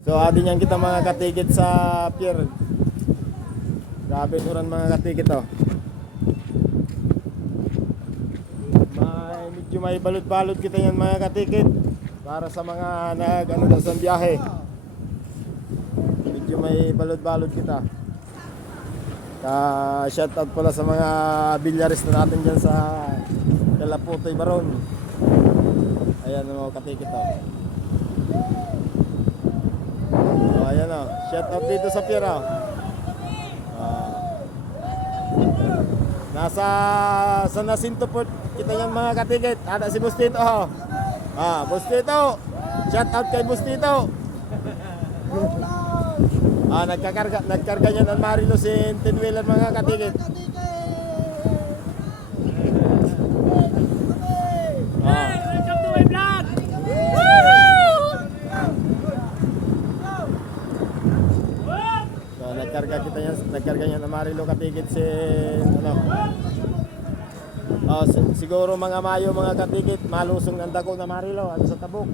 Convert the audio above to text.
So adi niyan kita mga katikit sa pier. Grabe turan mga katikit oh. Medyo may balot-balot kita yan mga katikit. Para sa mga nag-ano daw sa biyahe. Medyo may balot-balot kita. Shout out pala sa mga bilyarista natin dyan sa Kalaputoy Baron. Ayan mga katikit oh. So ayan oh, shout out dito sa pier oh. Nasa San Jacinto Port kita yan mga katikit. Ada si Bustito oh. Bustito. Shout out kay Bustito. Nagkarga niya ng Marilo si Tinwheeler mga katikit. Welcome to my vlog! So nagkarga niya ng Marilo katikit si ano. Siguro mga Mayo mga katikit malusong ng dako na Marilo ano sa tabok.